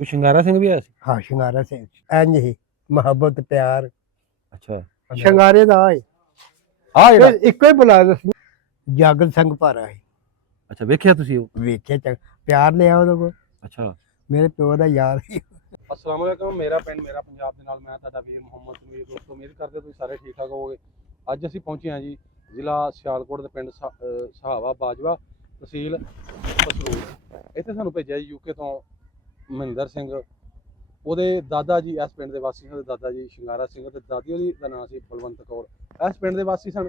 ਕੋਈ ਸ਼ਿੰਗਾਰਾ ਸਿੰਘ ਵੀ ਆਇਆ ਸੀ? ਹਾਂ ਸ਼ਿੰਗਾਰਾ ਸਿੰਘ ਇੰਜ ਹੀ ਮੁਹੱਬਤ ਪਿਆਰ ਅੱਛਾ ਸ਼ਿੰਗਾਰੇ ਦਾ ਹੈ ਆ ਜਿਹੜਾ ਇੱਕੋ ਹੀ ਬੁਲਾ ਸੀ ਜਾਗਰ ਸਿੰਘ ਭਾਰਾ ਹੈ ਅੱਛਾ ਵੇਖਿਆ ਤੁਸੀਂ ਉਹ? ਵੇਖਿਆ ਪਿਆਰ ਲਿਆ ਉਹਦੇ ਕੋਲ ਅੱਛਾ ਮੇਰੇ ਪਿਓ ਦਾ ਯਾਰ ਸੀ। अस्सलाम वालेकुम मेरा पिंड मेरा पंजाब ਦੇ ਨਾਲ ਮੈਂ ਤੁਹਾਡਾ ਵੀਰ ਮੁਹੰਮਦ ਸਮੀਰ ਦੋਸਤੋ ਉਮੀਦ ਕਰਦੇ ਤੁਸੀਂ ਸਾਰੇ ਠੀਕ ਠਾਕ ਹੋਵੋਗੇ। ਅੱਜ ਅਸੀਂ ਪਹੁੰਚੇ ਹਾਂ ਜੀ ਜ਼ਿਲ੍ਹਾ ਸਿਆਲਕੋਟ ਦੇ ਪਿੰਡ ਸਹਾਵਾ ਬਾਜਵਾ ਤਹਿਸੀਲ ਪਸਰੂਰ। ਇੱਥੇ ਸਾਨੂੰ ਭੇਜਿਆ ਜੀ ਯੂਕੇ ਤੋਂ ਮਹਿੰਦਰ ਸਿੰਘ, ਉਹਦੇ ਦਾਦਾ ਜੀ ਇਸ ਪਿੰਡ ਦੇ ਵਾਸੀ ਹਨ। ਦਾਦਾ ਜੀ ਸ਼ਿੰਗਾਰਾ ਸਿੰਘ ਤੇ ਦਾਦੀ ਉਹਦੀ ਦਾ ਨਾਮ ਸੀ ਬਲਵੰਤ ਕੌਰ। ਇਸ ਪਿੰਡ ਦੇ ਵਾਸੀ ਸਨ।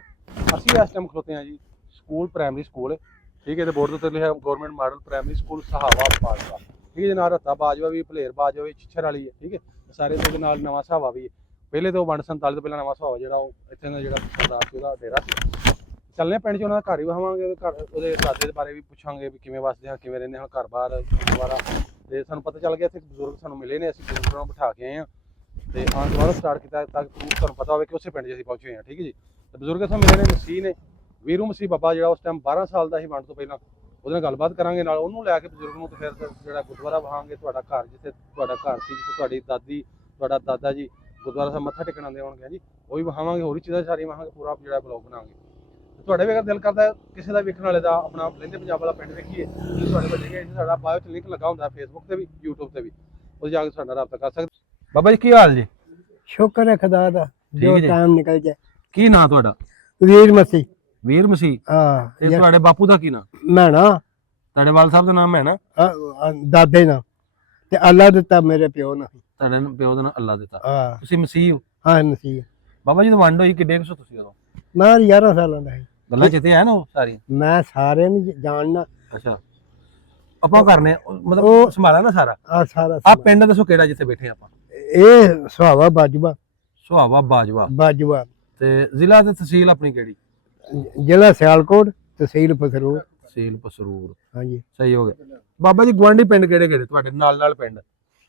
ਅਸੀਂ ਇਸ ਟਾਈਮ ਖਲੋਤੇ ਹਾਂ ਜੀ ਸਕੂਲ ਪ੍ਰਾਇਮਰੀ ਸਕੂਲ, ਠੀਕ ਹੈ, ਤੇ ਬੋਰਡ ਦੇ ਉੱਤੇ ਲਿਖਿਆ government model primary school Sahawa Bajwa, ठीक है। नाल रत्ता बाजवा भी भलेर बाजवा भी छिछर वाली है, ठीक है। सारे दे नाल नवां सहावा भी है। पहले तो 47 तो पहला नवां सहावा जिहड़ा इत्थे दा जिहड़ा सरदार सी ओहदा डेरा सी। चलने पिंड च उन्हां दा घर ही वहावांगे, घर ओहदे दादे दे बारे भी पुछांगे भी किवें वसदे हन, किवें रहिंदे हन, घर बार गुरुद्वारा। ते सानूं पता चल गया इत्थे बजुर्ग सानूं मिले ने, असीं बजुर्गां नूं बिठा के आए हां ते आउण दोबारा स्टार्ट कीता ताकि तुहानूं पता होवे कि उसे पिंड च असीं पहुंचे हां, ठीक है जी। ते बजुर्ग इत्थों मिले ने मसीह ने, वीरू मसीह बाबा जिहड़ा उस टाइम 12 साल दा ही वंड तो पहलां ਉਹਦੇ ਨਾਲ ਗੱਲਬਾਤ ਕਰਾਂਗੇ, ਨਾਲ ਉਹਨੂੰ ਲੈ ਕੇ ਬਜ਼ੁਰਗ ਨੂੰ, ਤੇ ਫਿਰ ਜਿਹੜਾ ਗੁਰਦੁਆਰਾ ਵਹਾਂਗੇ ਤੁਹਾਡਾ ਘਰ ਜਿੱਥੇ ਤੁਹਾਡਾ ਘਰ ਸੀ, ਜਿੱਥੇ ਤੁਹਾਡੀ ਦਾਦੀ ਤੁਹਾਡਾ ਦਾਦਾ ਜੀ ਗੁਰਦੁਆਰਾ ਸਾਹਿਬ ਮੱਥਾ ਟੇਕਣ ਆਉਂਦੇ ਹੋਣਗੇ ਜੀ, ਉਹ ਵੀ ਵਹਾਵਾਂਗੇ। ਹੋਰ ਵੀ ਚੀਜ਼ਾਂ ਸਾਰੀਆਂ ਵਹਾਂਗੇ, ਪੂਰਾ ਜਿਹੜਾ ਬਲੌਗ ਬਣਾਵਾਂਗੇ। ਤੁਹਾਡੇ ਵੀ ਅਗਰ ਦਿਲ ਕਰਦਾ ਕਿਸੇ ਦਾ ਵੇਖਣ ਵਾਲੇ ਦਾ ਆਪਣਾ ਲਹਿੰਦੇ ਪੰਜਾਬ ਵਾਲਾ ਪਿੰਡ ਵੇਖੀਏ, ਤੁਹਾਡੇ ਵੱਡੇ ਸਾਡਾ ਬਾਇਓ 'ਚ ਲਿੰਕ ਲੱਗਾ ਹੁੰਦਾ ਫੇਸਬੁੱਕ ਤੇ ਵੀ YouTube ਤੇ ਵੀ, ਉਹ ਜਾ ਕੇ ਸਾਡਾ ਰਾਬਤਾ ਕਰ ਸਕਦੇ। ਬਾਬਾ ਜੀ ਕੀ ਹਾਲ ਜੀ? ਸ਼ੁਕਰ ਹੈ ਖੁਦਾ ਦਾ ਜੋ ਟਾਈਮ ਨਿਕਲ ਜਾਏ। ਕੀ ਨਾਂ ਤੁਹਾਡਾ? ਵੀਰ ਮਸੀਹ। ਵੀਰ ਮਸੀਹ। ਹਾਂ। ਤੇ ਤੁਹਾਡੇ ਬਾਪੂ ਦਾ ਕੀ ਨਾਂ? ਮੈਣਾ। ਤੁਹਾਡੇ ਵਾਲ ਸਾਹਿਬ ਦਾ ਨਾਮ ਮੈਣਾ? ਦਾਦੇ ਨਾਲ ਤੇ ਅੱਲਾ ਦਿੱਤਾ ਮੇਰੇ ਪਿਓ ਨਾਲ। ਤੁਹਾਡੇ ਪਿਓ ਦਾ ਨਾਮ ਅੱਲਾ ਦਿੱਤਾ। ਹਾਂ। ਤੁਸੀਂ ਮਸੀਹ ਹੋ? ਹਾਂ ਮਸੀਹ। ਬਾਬਾ ਜੀ ਦੀ ਵੰਡ ਹੋਈ ਕਿੱਡੇ ਕੁ ਸੋ ਤੁਸੀਂ ਉਦੋਂ? ਮੈਂ 11 ਸਾਲਾਂ ਦਾ ਸੀ। ਗੱਲਾਂ ਚੇਤੇ ਆ ਨਾ ਉਹ ਸਾਰੀਆਂ? ਮੈਂ ਸਾਰਿਆਂ ਨੂੰ ਜਾਣਨਾ। ਅੱਛਾ, ਆਪਾਂ ਕਰਨੇ ਮਤਲਬ ਉਹ ਸੰਭਾਲਾ ਨਾ ਸਾਰਾ? ਆ ਸਾਰਾ। ਆ ਪਿੰਡ ਦੱਸੋ ਕਿਹੜਾ ਜਿੱਥੇ ਬੈਠੇ ਆਪਾਂ? ਇਹ ਸੁਹਾਵਾ ਬਾਜਵਾ। ਸੁਹਾਵਾ ਬਾਜਵਾ। ਬਾਜਵਾ। ਤੇ ਜ਼ਿਲ੍ਹਾ ਤੇ ਤਹਿਸੀਲ ਆਪਣੀ ਕਿਹੜੀ? ਜ਼ਿਲ੍ਹਾ ਸਿਆਲਕੋਟ, ਤਹਿਸੀਲ ਪਸਰੂਰ। ਤਹਿਸੀਲ ਪਸਰੂਰ, ਹਾਂਜੀ ਸਹੀ ਹੋ ਗਿਆ। ਬਾਬਾ ਜੀ ਗਵਾਂਢੀ ਪਿੰਡ ਕਿਹੜੇ ਕਿਹੜੇ ਤੁਹਾਡੇ ਨਾਲ ਨਾਲ ਪਿੰਡ?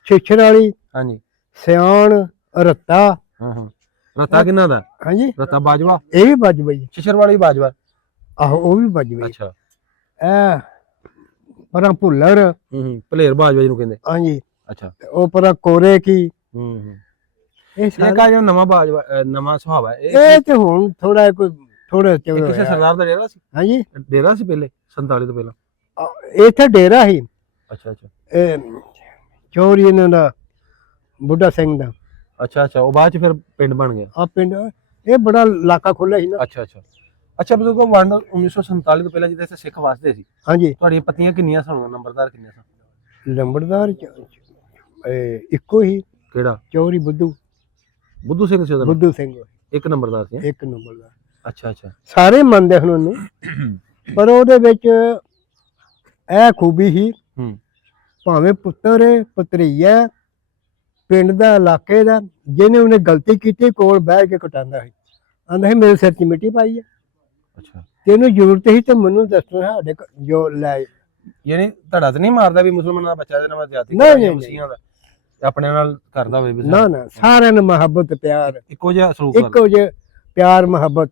ਛਿਛਰ ਵਾਲੀ। ਹਾਂਜੀ। ਸਿਆਣ, ਰੱਤਾ। ਹਾਂ ਹਾਂ। ਰੱਤਾ ਕਿੰਨਾ ਦਾ? ਹਾਂਜੀ। ਰੱਤਾ ਬਾਜਵਾ। ਇਹ ਵੀ ਬਾਜਵਾ ਜੀ। ਛਿਛਰ ਵਾਲੀ ਬਾਜਵਾ। ਆਹੋ ਉਹ ਵੀ ਬਾਜਵਾ। ਅੱਛਾ। ਇਹ ਪਰਾਂ ਭੁੱਲਰ। ਭਲੇਰ ਬਾਜਵਾ ਜਿਹਨੂੰ ਕਹਿੰਦੇ। ਹਾਂਜੀ। ਅੱਛਾ। ਉਹ ਪਰਾਂ ਕੋਰੇ ਕੀ। ਇਹ ਸਾਰਾ ਜੋ ਨਵਾਂ ਬਾਜਵਾ ਨਵਾਂ ਸੁਹਾਵਾ ਇਹ ਤੇ ਹੁਣ ਥੋੜਾ ਕੋਈ ਥੋੜਾ ਕਿਸੇ ਸਰਦਾਰ ਦਾ ਡੇਰਾ ਸੀ? ਹਾਂਜੀ। ਡੇਰਾ ਸੀ ਪਹਿਲੇ 47 ਤੋਂ ਪਹਿਲਾਂ? ਇੱਥੇ ਡੇਰਾ ਸੀ। ਅੱਛਾ ਅੱਛਾ। ਇਹ ਚੋਰੀ ਇਹਨਾਂ ਦਾ ਬੁੱਢਾ ਸਿੰਘ ਦਾ। ਅੱਛਾ ਅੱਛਾ, ਉਹ ਬਾਅਦ ਚ ਫਿਰ ਪਿੰਡ ਬਣ ਗਿਆ? ਆ ਪਿੰਡ ਇਹ ਬੜਾ ਇਲਾਕਾ ਖੁੱਲਾ ਸੀ ਨਾ। ਅੱਛਾ ਅੱਛਾ ਅੱਛਾ। ਬਜ਼ੁਰਗੋ ਵੰਡ 1947 ਤੋਂ ਪਹਿਲਾਂ ਜਿੱਥੇ ਇੱਥੇ ਸਿੱਖ ਵਸਦੇ ਸੀ, ਹਾਂਜੀ, ਤੁਹਾਡੀਆਂ ਪਤਨੀਆਂ ਕਿੰਨੀਆਂ ਸਨ? ਨੰਬਰਦਾਰ ਕਿੰਨੇ ਸਨ? ਲੰਬੜਦਾਰ ਇੱਕੋ ਹੀ। ਕਿਹੜਾ? ਚੌਰੀ ਬੁੱਧੂ। ਬੁੱਧੂ ਸਿੰਘ ਸੀ ਉਹਦਾ? ਬੁੱਧੂ ਸਿੰਘ ਇੱਕ ਨੰਬਰਦਾਰ ਸੀ? ਇੱਕ ਨੰਬਰਦਾਰ। ਅੱਛਾ ਅੱਛਾ। ਸਾਰੇ ਮੰਨਦੇ ਹਨ ਉਹਨੂੰ, ਪਰ ਉਹਦੇ ਵਿੱਚ ਇਹ ਖੂਬੀ ਸੀ, ਭਾਵੇਂ ਪੁੱਤਰ ਭਤਰੀਆ ਪਿੰਡ ਦਾ ਇਲਾਕੇ ਦਾ, ਜਿਹਨੇ ਉਹਨੇ ਗਲਤੀ ਕੀਤੀ ਕੋਲ ਬਹਿ ਕੇ ਕਟਾਉਂਦਾ ਸੀ, ਆਂਦਾ ਸੀ ਮੇਰੇ ਸਿਰ 'ਚ ਮਿੱਟੀ ਪਾਈ ਹੈ। ਅੱਛਾ। ਤੈਨੂੰ ਜ਼ਰੂਰਤ ਸੀ ਤੇ ਮੈਨੂੰ ਦੱਸਣਾ ਸਾਡੇ ਜੋ ਲੈ। ਯਾਨੀ ਧੜਾ ਤੇ ਨਹੀਂ ਮਾਰਦਾ ਵੀ ਮੁਸਲਮਾਨਾਂ ਦਾ ਬੱਚਾ ਦੇ ਨਾਲ ਜ਼ਿਆਦਤੀ ਨਹੀਂ ਮਸੀਹਾਂ ਦਾ ਆਪਣੇ ਨਾਲ ਕਰਦਾ ਹੋਵੇ? ਨਾ ਨਾ, ਸਾਰਿਆਂ ਨੂੰ ਮੁਹੱਬਤ ਪਿਆਰ ਇੱਕੋ ਜਿਹਾ ਸਲੂਕ, ਇੱਕੋ ਜਿਹਾ ਪਿਆਰ ਮੁਹੱਬਤ।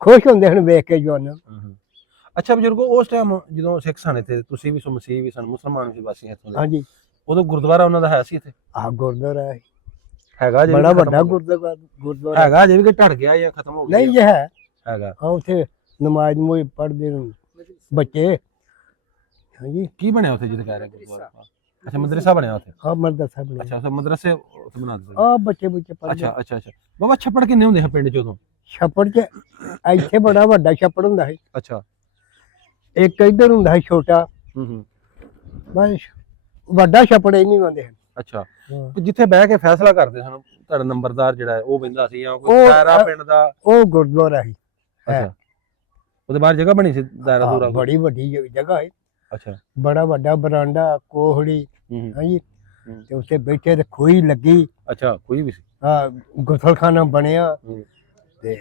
ਖੁਸ਼ ਹੁੰਦੇ ਹਨ ਵੇਖ ਕੇ ਜਵਾਨ। ਅੱਛਾ ਬਜ਼ੁਰਗੋ, ਉਸ ਟਾਈਮ ਜਦੋਂ ਸਿੱਖ ਸਨ ਇੱਥੇ, ਤੁਸੀਂ ਵੀ ਮਸੀਹ ਵੀ ਸਨ, ਮੁਸਲਮਾਨ ਵੀ ਵਾਸੀ ਇੱਥੋਂ ਦੇ, ਹਾਂਜੀ, ਉਦੋਂ ਗੁਰਦੁਆਰਾ ਉਹਨਾਂ ਦਾ ਹੈ ਸੀ ਇੱਥੇ? ਆਹ ਗੁਰਦੁਆਰਾ ਹੈਗਾ? ਬੜਾ ਵੱਡਾ ਗੁਰਦੁਆਰਾ ਹੈਗਾ ਜੇ ਵੀ ਕਿ ਢੜ ਗਿਆ ਜਾਂ ਖਤਮ ਹੋ ਗਿਆ? ਨਹੀਂ, ਇਹ ਹੈ ਹੈਗਾ। ਹਾਂ, ਉੱਥੇ ਨਮਾਜ਼ ਨੂੰ ਪੜ੍ਹਦੇ ਨੇ ਬੱਚੇ। ਹਾਂਜੀ। ਕੀ ਬਣਿਆ ਉੱਥੇ ਜਿੱਥੇ ਕਹਿ ਰਹੇ ਗੁਰਦੁਆਰਾ? ਅੱਛਾ, ਮਦਰਸਾ ਬਣਿਆ ਉੱਥੇ? ਹਾਂ, ਮਦਰਸਾ ਬਣਿਆ। ਅੱਛਾ, ਉਸ ਮਦਰਸੇ ਉੱਥੇ ਬਣਾ ਦਿੱਤੇ? ਆ ਬੱਚੇ ਪੜ੍ਹਦੇ। ਅੱਛਾ ਅੱਛਾ ਅੱਛਾ। ਬਾਬਾ ਛੱਪੜ ਕਿੰਨੇ ਹੁੰਦੇ ਆ ਪਿੰਡ ਚ ਉਦੋਂ? ਛੱਪੜ 'ਚ ਇੱਥੇ ਬੜਾ ਵੱਡਾ ਛੱਪੜ ਹੁੰਦਾ ਸੀ। ਅੱਛਾ। ਇੱਕ ਇੱਧਰ ਹੁੰਦਾ ਸੀ ਛੋਟਾ। ਬਸ ਵੱਡਾ ਛੱਪੜ ਹੀ ਨਹੀਂ ਹੁੰਦੇ ਹਨ। ਅੱਛਾ। ਜਿੱਥੇ ਬਹਿ ਕੇ ਫੈਸਲਾ ਕਰਦੇ ਸਨ ਤੁਹਾਡਾ ਨੰਬਰਦਾਰ ਜਿਹੜਾ ਹੈ ਉਹ ਬਹਿੰਦਾ ਸੀ, ਜਾਂ ਕੋਈ ਦਾਇਰਾ ਪਿੰਡ ਦਾ? ਉਹ ਗੁਰਦੁਆਰਾ ਸੀ। ਅੱਛਾ। ਉਹਦੇ ਬਾਹਰ ਜਗ੍ਹਾ ਬਣੀ ਸੀ ਦਾਇਰਾ ਦੂਰਾ? ਬੜੀ ਵੱਡੀ ਜਗ੍ਹਾ ਹੈ। ਅੱਛਾ। ਬੜਾ ਵੱਡਾ ਬਰਾਂਡਾ, ਕੋਹੜੀ। ਹਾਂਜੀ। ਤੇ ਉੱਥੇ ਬੈਠੇ ਤੇ ਖੋਈ ਲੱਗੀ। ਅੱਛਾ, ਖੂਹੀ ਵੀ ਸੀ? ਹਾਂ, ਗੁਸਲਖਾਨਾ ਬਣਿਆ ਤੇ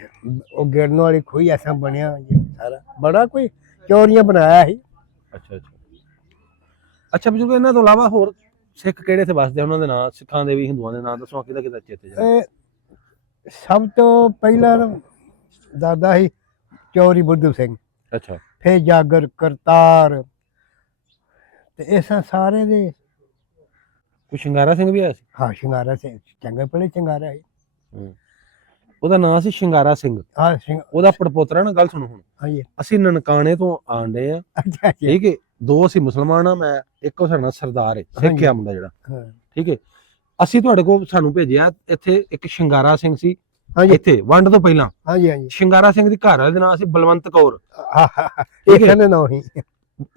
ਉਹ ਗਿਰਨ ਵਾਲੀ ਖੂਹੀ ਐਸਾ ਬਣਿਆ ਸਾਰਾ, ਬੜਾ ਕੋਈ ਚੌਰੀਆਂ ਬਣਾਇਆ ਸੀ। ਅੱਛਾ ਅੱਛਾ ਅੱਛਾ। ਬਜ਼ੁਰਗ, ਇਹਨਾਂ ਤੋਂ ਇਲਾਵਾ ਹੋਰ ਸਿੱਖ ਕਿਹੜੇ ਇੱਥੇ ਵਸਦੇ ਉਹਨਾਂ ਦੇ ਨਾਂ, ਸਿੱਖਾਂ ਦੇ ਵੀ ਹਿੰਦੂਆਂ ਦੇ ਨਾਂ ਦੱਸੋ, ਕਿਹਦਾ ਕਿਹਦਾ ਚੇਤੇ ਜਾ? ਸਭ ਤੋਂ ਪਹਿਲਾਂ ਦਾਦਾ ਸੀ ਚੌਰੀ ਬੁੱਧੂ ਸਿੰਘ। ਅੱਛਾ। ਫਿਰ ਜਾਗਰ, ਕਰਤਾਰ, ਤੇ ਇਸ ਸਾਰੇ ਦੇ ਕੋਈ ਸ਼ਿੰਗਾਰਾ ਸਿੰਘ ਵੀ ਆਇਆ ਸੀ? ਹਾਂ ਸ਼ਿੰਗਾਰਾ ਸਿੰਘ ਚੰਗਾ ਭਲੇ ਸ਼ਿੰਗਾਰਾ ਹੈ। ਉਹਦਾ ਨਾਂ ਸੀ ਸ਼ਿੰਗਾਰਾ ਸਿੰਘ। ਹਾਂ ਉਹਦਾ ਪੜਪੋਤਰਾ ਨਾ, ਗੱਲ ਸੁਣੋ ਹੁਣ, ਹਾਂਜੀ ਅਸੀਂ ਨਨਕਾਣੇ ਤੋਂ ਆਂਡੇ ਆ, ਅੱਛਾ ਅੱਛਾ ਠੀਕ ਹੈ, 2 ਅਸੀਂ ਮੁਸਲਮਾਨ ਆ, ਮੈਂ ਇੱਕ ਉਹ ਸਾਡਾ ਸਰਦਾਰ ਹੈ, ਸਿੱਖ ਆ ਮੁੰਡਾ ਜਿਹੜਾ, ਹਾਂ ਠੀਕ ਹੈ। ਅਸੀਂ ਤੁਹਾਡੇ ਕੋਲ, ਸਾਨੂੰ ਭੇਜਿਆ ਇੱਥੇ ਇੱਕ ਸ਼ਿੰਗਾਰਾ ਸਿੰਘ ਸੀ, ਹਾਂਜੀ ਇੱਥੇ ਵੰਡ ਤੋਂ ਪਹਿਲਾਂ। ਹਾਂਜੀ ਹਾਂਜੀ ਸ਼ਿੰਗਾਰਾ ਸਿੰਘ ਦੀ ਘਰ ਵਾਲੇ ਦਾ ਨਾਂ ਸੀ ਬਲਵੰਤ ਕੌਰ, ਇਹ ਕਹਿੰਦੇ ਨਾ ਹੀ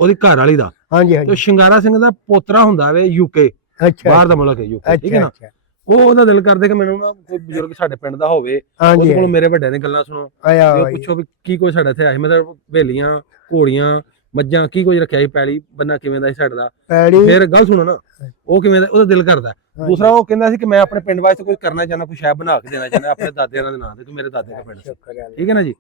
ਉਹਦੀ ਘਰ ਵਾਲੀ ਦਾ। ਹਾਂਜੀ ਤੇ ਹਾਂਜੀ ਸ਼ਿੰਗਾਰਾ ਸਿੰਘ ਦਾ ਪੋਤਰਾ ਹੁੰਦਾ ਵੇ ਯੂਕੇ, ਅੱਛਾ ਬਾਹਰ ਦਾ ਮੁਲਕ ਹੈ ਯੂਕੇ, ਠੀਕ ਹੈ ਅੱਛਾ ਨਾ। ਅੱਛਾ ਉਹਦਾ ਦਿਲ ਕਰਦੇ ਕਿ ਮੈਨੂੰ ਨਾ ਕੋਈ ਬਜ਼ੁਰਗ ਸਾਡੇ ਪਿੰਡ ਦਾ ਹੋਵੇ, ਹਾਂਜੀ ਉਹਦੇ ਕੋਲੋਂ ਮੇਰੇ ਵੱਡਿਆਂ ਦੀਆਂ ਗੱਲਾਂ ਸੁਣੋ, ਆਇਆ ਤੇ ਉਹ ਪੁੱਛੋ ਵੀ ਕੀ ਕੁਝ ਸਾਡੇ ਇੱਥੇ ਆਇਆ ਸੀ, ਮਤਲਬ ਹਵੇਲੀਆਂ, ਘੋੜੀਆਂ, ਮੱਝਾਂ, ਕੀ ਕੁਝ ਰੱਖਿਆ ਸੀ, ਪੈਲੀ ਬੰਨਾ ਕਿਵੇਂ ਦਾ ਸੀ ਸਾਡਾ ਦਾ। ਪੈੜੀ ਫਿਰ ਗੱਲ ਸੁਣੋ ਨਾ, ਉਹ ਕਿਵੇਂ ਦਾ, ਉਹਦਾ ਦਿਲ ਕਰਦਾ। ਦੂਸਰਾ ਉਹ ਕਹਿੰਦਾ ਸੀ ਕਿ ਮੈਂ ਆਪਣੇ ਪਿੰਡ ਵਾਸਤੇ ਕੁਝ ਕਰਨਾ ਚਾਹੁੰਦਾ, ਕੋਈ ਸ਼ਾਇਦ ਬਣਾ ਕੇ ਦੇਣਾ ਚਾਹੁੰਦਾ ਆਪਣੇ ਦਾਦਿਆਂ ਦੇ ਨਾਂ ਤੇ, ਕਿ ਮੇਰੇ ਦਾਦੇ ਦਾ ਪਿੰਡ ਸੀ, ਠੀਕ ਹੈ ਨਾ ਜੀ।